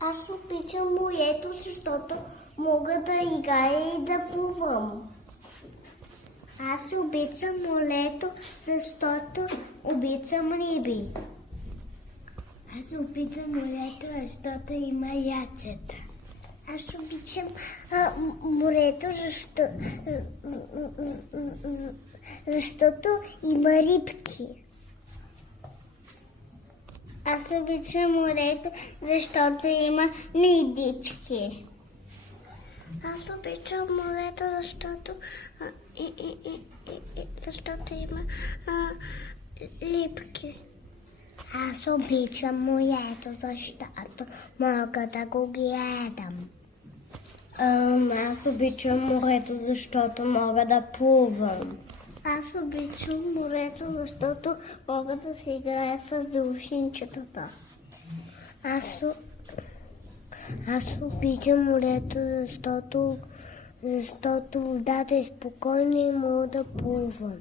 Аз обичам морето, защото мога да играя и да плувам. Аз обичам морето, защото обичам риби. Аз обичам морето, защото има яйцата. Аз обичам морето, защото има рибки. Аз обичам морето, защото има мидички. Аз обичам морето, защото има липки. Аз обичам морето, защото мога да го гледам. Аз обичам морето, защото мога да плувам. Аз обичам морето, защото мога да се играя с делфинчетата. Аз обичам морето, защото водата е спокойна и мога да плувам.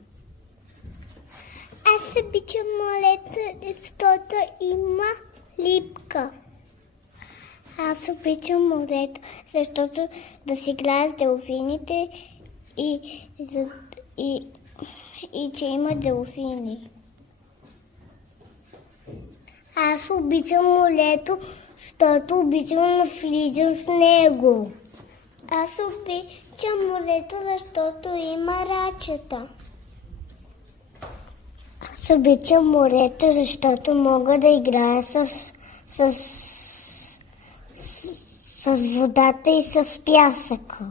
Аз обичам морето, защото има липка. Аз обичам морето, защото да си играя с делфините и че има делфини. Аз обичам морето, защото обичам да влизам в него. Аз обичам морето, защото има рачета. Аз обичам морето, защото мога да играя с водата и с пясъка.